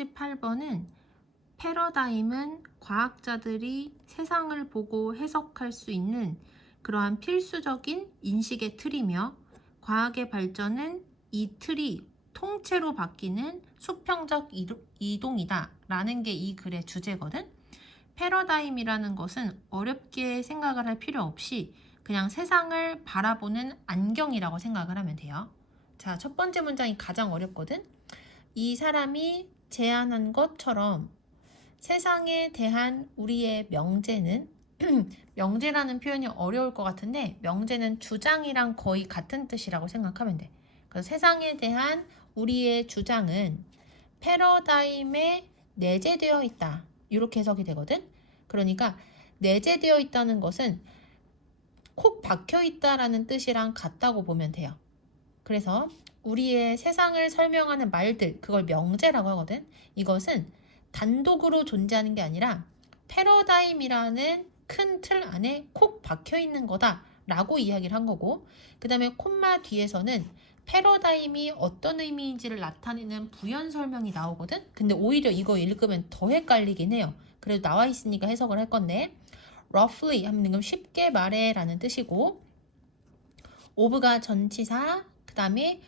138번은 패러다임은 과학자들이 세상을 보고 해석할 수 있는 그러한 필수적인 인식의 틀이며 과학의 발전은 이 틀이 통째로 바뀌는 수평적 이동이다 라는 게 이 글의 주제거든. 패러다임이라는 것은 어렵게 생각을 할 필요 없이 그냥 세상을 바라보는 안경이라고 생각을 하면 돼요. 자, 첫 번째 문장이 가장 어렵거든. 이 사람이 제안한 것처럼 세상에 대한 우리의 명제는 명제라는 표현이 어려울 것 같은데 명제는 주장이랑 거의 같은 뜻이라고 생각하면 돼. 그래서 세상에 대한 우리의 주장은 패러다임에 내재되어 있다. 이렇게 해석이 되거든. 그러니까 내재되어 있다는 것은 콕 박혀 있다라는 뜻이랑 같다고 보면 돼요. 그래서 우리의 세상을 설명하는 말들, 그걸 명제라고 하거든. 이것은 단독으로 존재하는 게 아니라 패러다임이라는 큰 틀 안에 콕 박혀 있는 거다 라고 이야기를 한 거고, 그 다음에 콤마 뒤에서는 패러다임이 어떤 의미인지를 나타내는 부연 설명이 나오거든. 근데 오히려 이거 읽으면 더 헷갈리긴 해요. 그래도 나와 있으니까 해석을 할 건데, roughly 하면 쉽게 말해 라는 뜻이고, of가 전치사, 그 다음에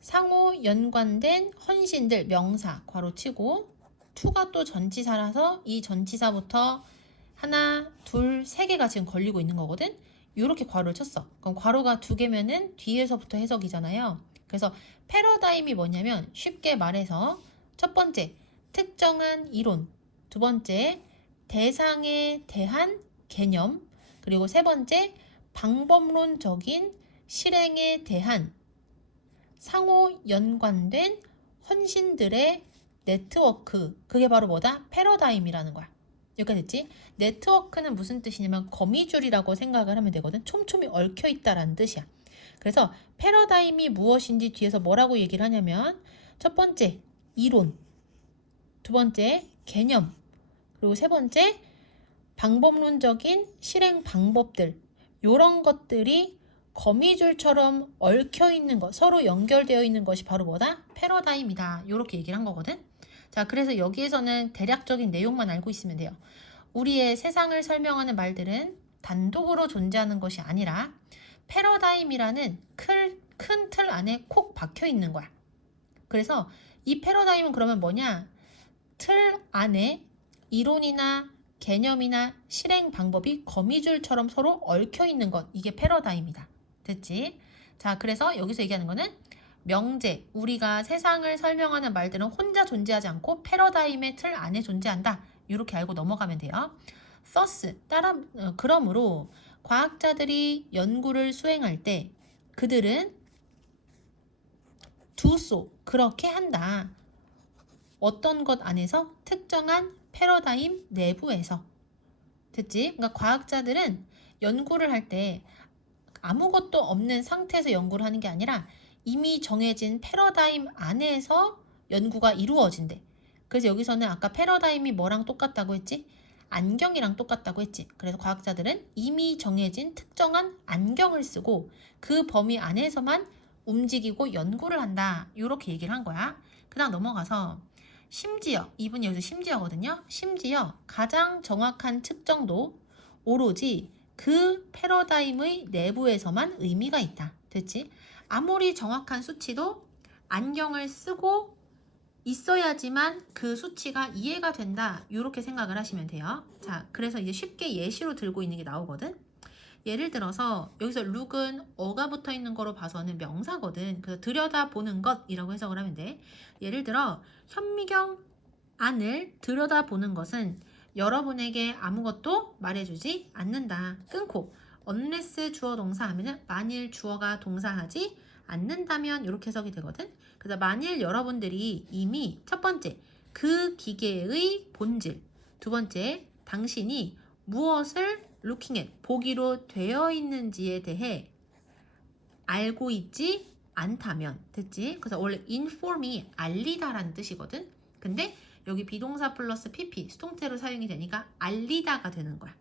상호 연관된 헌신들 명사 괄호치고, to가 또 전치사라서 이 전치사부터 하나, 둘, 세 개가 지금 걸리고 있는 거거든. 이렇게 괄호를 쳤어. 그럼 괄호가 두 개면은 뒤에서부터 해석이잖아요. 그래서 패러다임이 뭐냐면 쉽게 말해서 첫 번째, 특정한 이론, 두 번째, 대상에 대한 개념, 그리고 세 번째, 방법론적인 실행에 대한 상호 연관된 헌신들의 네트워크, 그게 바로 뭐다? 패러다임이라는 거야. 여기까지 됐지? 네트워크는 무슨 뜻이냐면 거미줄이라고 생각을 하면 되거든. 촘촘히 얽혀있다라는 뜻이야. 그래서 패러다임이 무엇인지 뒤에서 뭐라고 얘기를 하냐면 첫 번째, 이론, 두 번째, 개념, 그리고 세 번째, 방법론적인 실행 방법들, 이런 것들이 거미줄처럼 얽혀있는 것, 서로 연결되어 있는 것이 바로 뭐다? 패러다임이다. 이렇게 얘기를 한 거거든. 자, 그래서 여기에서는 대략적인 내용만 알고 있으면 돼요. 우리의 세상을 설명하는 말들은 단독으로 존재하는 것이 아니라 패러다임이라는 큰 틀 안에 콕 박혀 있는 거야. 그래서 이 패러다임은 그러면 뭐냐? 틀 안에 이론이나 개념이나 실행 방법이 거미줄처럼 서로 얽혀 있는 것, 이게 패러다임이다. 됐지? 자, 그래서 여기서 얘기하는 거는 명제, 우리가 세상을 설명하는 말들은 혼자 존재하지 않고 패러다임의 틀 안에 존재한다. 이렇게 알고 넘어가면 돼요. thus, 그러므로 과학자들이 연구를 수행할 때 그들은 do so, 그렇게 한다. 어떤 것 안에서? 특정한 패러다임 내부에서. 됐지? 그러니까 과학자들은 연구를 할 때 아무것도 없는 상태에서 연구를 하는 게 아니라 이미 정해진 패러다임 안에서 연구가 이루어진대. 그래서 여기서는 아까 패러다임이 뭐랑 똑같다고 했지? 안경이랑 똑같다고 했지. 그래서 과학자들은 이미 정해진 특정한 안경을 쓰고 그 범위 안에서만 움직이고 연구를 한다. 이렇게 얘기를 한 거야. 그 다음 넘어가서 심지어, 이분이 여기서 심지어거든요. 심지어 가장 정확한 측정도 오로지 그 패러다임의 내부에서만 의미가 있다. 됐지? 아무리 정확한 수치도 안경을 쓰고 있어야지만 그 수치가 이해가 된다. 이렇게 생각을 하시면 돼요. 자, 그래서 이제 쉽게 예시로 들고 있는 게 나오거든. 예를 들어서 여기서 look은 어가 붙어 있는 거로 봐서는 명사거든. 그래서 들여다보는 것이라고 해석을 하면 돼. 예를 들어 현미경 안을 들여다보는 것은 여러분에게 아무것도 말해주지 않는다. 끊고 unless 주어 동사 하면은 만일 주어가 동사하지 않는다면 이렇게 해석이 되거든. 그래서 만일 여러분들이 이미 첫 번째 그 기계의 본질, 두 번째 당신이 무엇을 looking at 보기로 되어 있는지에 대해 알고 있지 않다면. 됐지? 그래서 원래 inform이 알리다라는 뜻이거든. 근데 여기 비동사 플러스 pp 수동태로 사용이 되니까 알리다가 되는 거야.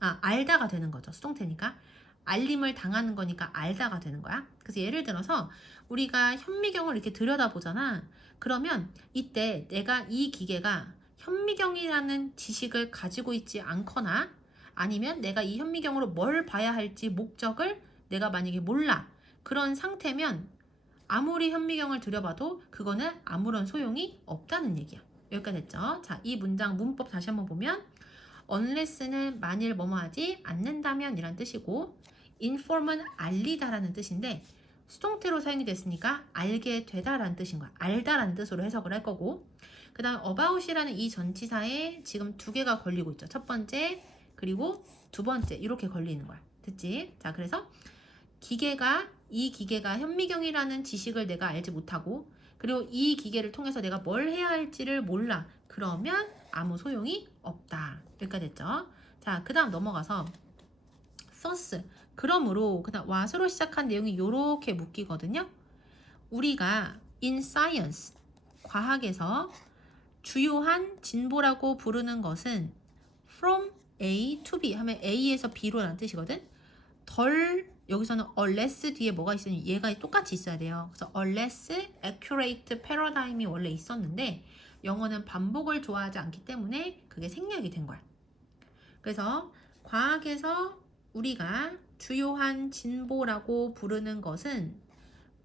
알다가 되는 거죠. 수동태니까. 알림을 당하는 거니까 알다가 되는 거야. 그래서 예를 들어서 우리가 현미경을 이렇게 들여다보잖아. 그러면 이때 내가 이 기계가 현미경이라는 지식을 가지고 있지 않거나 아니면 내가 이 현미경으로 뭘 봐야 할지 목적을 내가 만약에 몰라. 그런 상태면 아무리 현미경을 들여봐도 그거는 아무런 소용이 없다는 얘기야. 여기까지 됐죠? 자, 이 문장 문법 다시 한번 보면 unless는 만일 뭐뭐 하지 않는다면 이란 뜻이고 inform은 알리다 라는 뜻인데 수동태로 사용이 됐으니까 알게 되다 라는 뜻인 거야. 알다 라는 뜻으로 해석을 할 거고 그 다음 about이라는 이 전치사에 지금 두 개가 걸리고 있죠. 첫 번째 그리고 두 번째 이렇게 걸리는 거야. 됐지? 자, 그래서 이 기계가 현미경이라는 지식을 내가 알지 못하고 그리고 이 기계를 통해서 내가 뭘 해야 할지를 몰라. 그러면 아무 소용이 없다. 여기까지 됐죠? 자, 그 다음 넘어가서 thus. 그러므로 그 다음 what으로 시작한 내용이 이렇게 묶이거든요. 우리가 in science, 과학에서 주요한 진보라고 부르는 것은 from A to B 하면 A에서 B로 라는 뜻이거든. 여기서는 a less 뒤에 뭐가 있으니 얘가 똑같이 있어야 돼요. 그래서 a less accurate paradigm이 원래 있었는데 영어는 반복을 좋아하지 않기 때문에 그게 생략이 된 거야. 그래서 과학에서 우리가 주요한 진보라고 부르는 것은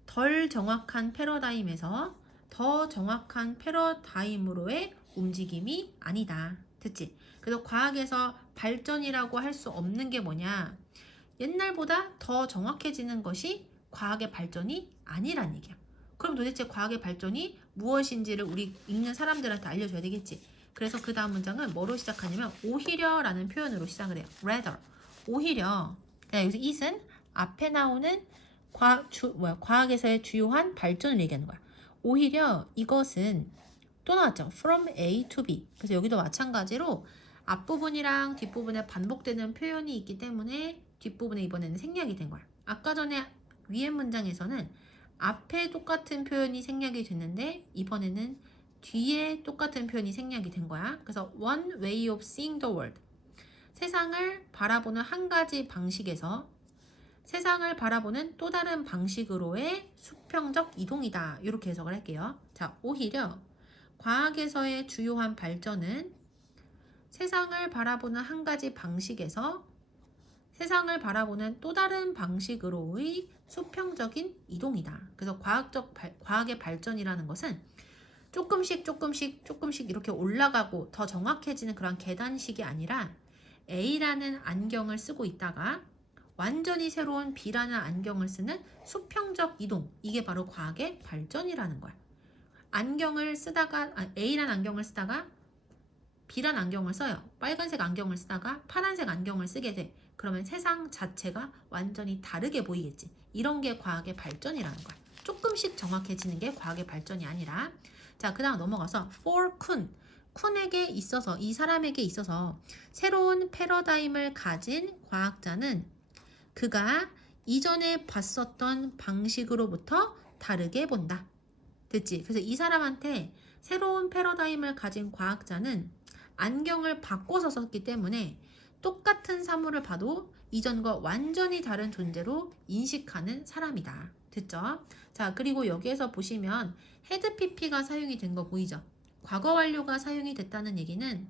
덜 정확한 패러다임에서 더 정확한 패러다임으로의 움직임이 아니다. 됐지? 그래서 과학에서 발전이라고 할 수 없는 게 뭐냐? 옛날보다 더 정확해지는 것이 과학의 발전이 아니란 얘기야. 그럼 도대체 과학의 발전이 무엇인지를 우리 읽는 사람들한테 알려줘야 되겠지. 그래서 그 다음 문장은 뭐로 시작하냐면 오히려 라는 표현으로 시작을 해요. rather. 오히려. 여기서 it은 앞에 나오는 과학에서의 주요한 발전을 얘기하는 거야. 오히려 이것은 또 나왔죠. from A to B. 그래서 여기도 마찬가지로 앞부분이랑 뒷부분에 반복되는 표현이 있기 때문에 뒷부분에 이번에는 생략이 된 거야. 아까 전에 위에 문장에서는 앞에 똑같은 표현이 생략이 됐는데 이번에는 뒤에 똑같은 표현이 생략이 된 거야. 그래서 one way of seeing the world. 세상을 바라보는 한 가지 방식에서 세상을 바라보는 또 다른 방식으로의 수평적 이동이다. 이렇게 해석을 할게요. 자, 오히려 과학에서의 주요한 발전은 세상을 바라보는 한 가지 방식에서 세상을 바라보는 또 다른 방식으로의 수평적인 이동이다. 그래서 과학의 발전이라는 것은 조금씩 이렇게 올라가고 더 정확해지는 그런 계단식이 아니라 A라는 안경을 쓰고 있다가 완전히 새로운 B라는 안경을 쓰는 수평적 이동. 이게 바로 과학의 발전이라는 거야. A라는 안경을 쓰다가 B라는 안경을 써요. 빨간색 안경을 쓰다가 파란색 안경을 쓰게 돼. 그러면 세상 자체가 완전히 다르게 보이겠지. 이런 게 과학의 발전이라는 거야. 조금씩 정확해지는 게 과학의 발전이 아니라. 자, 그 다음 넘어가서 for 쿤에게 있어서, 이 사람에게 있어서 새로운 패러다임을 가진 과학자는 그가 이전에 봤었던 방식으로부터 다르게 본다. 됐지? 그래서 이 사람한테 새로운 패러다임을 가진 과학자는 안경을 바꿔서 썼기 때문에 똑같은 사물을 봐도 이전과 완전히 다른 존재로 인식하는 사람이다. 됐죠? 자, 그리고 여기에서 보시면 had pp가 사용이 된 거 보이죠? 과거 완료가 사용이 됐다는 얘기는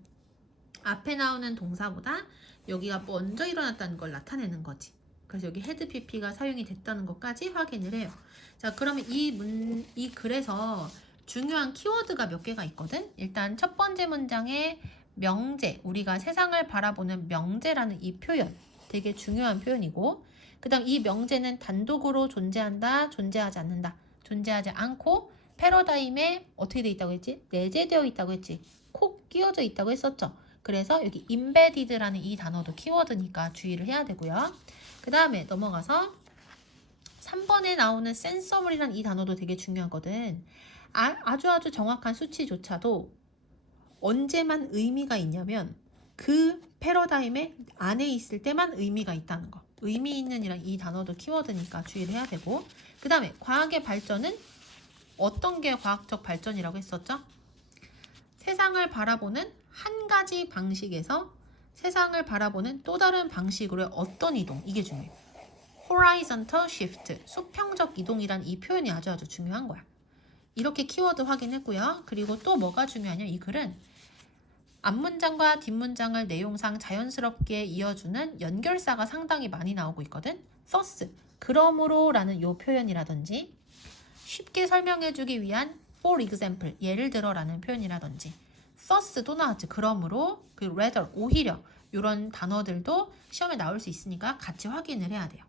앞에 나오는 동사보다 여기가 먼저 일어났다는 걸 나타내는 거지. 그래서 여기 had pp가 사용이 됐다는 것까지 확인을 해요. 자, 그러면 이 글에서 중요한 키워드가 몇 개가 있거든? 일단 첫 번째 문장에 명제, 우리가 세상을 바라보는 명제라는 이 표현 되게 중요한 표현이고 그 다음 이 명제는 단독으로 존재한다, 존재하지 않는다, 존재하지 않고 패러다임에 어떻게 돼 있다고 했지? 내재되어 있다고 했지. 콕 끼워져 있다고 했었죠. 그래서 여기 embedded라는 이 단어도 키워드니까 주의를 해야 되고요. 그 다음에 넘어가서 3번에 나오는 sensible이라는 이 단어도 되게 중요하거든. 아주 정확한 수치조차도 언제만 의미가 있냐면 그 패러다임의 안에 있을 때만 의미가 있다는 거. 의미 있는 이란 이 단어도 키워드니까 주의를 해야 되고 그 다음에 과학의 발전은 어떤 게 과학적 발전이라고 했었죠? 세상을 바라보는 한 가지 방식에서 세상을 바라보는 또 다른 방식으로의 어떤 이동, 이게 중요해요. horizontal shift, 수평적 이동이란 이 표현이 아주 중요한 거야. 이렇게 키워드 확인했고요. 그리고 또 뭐가 중요하냐, 이 글은 앞문장과 뒷문장을 내용상 자연스럽게 이어주는 연결사가 상당히 많이 나오고 있거든. thus, 그러므로 라는 요 표현이라든지 쉽게 설명해주기 위한 for example, 예를 들어 라는 표현이라든지 thus도 나왔지. 그러므로, 그 rather, 오히려 이런 단어들도 시험에 나올 수 있으니까 같이 확인을 해야 돼요.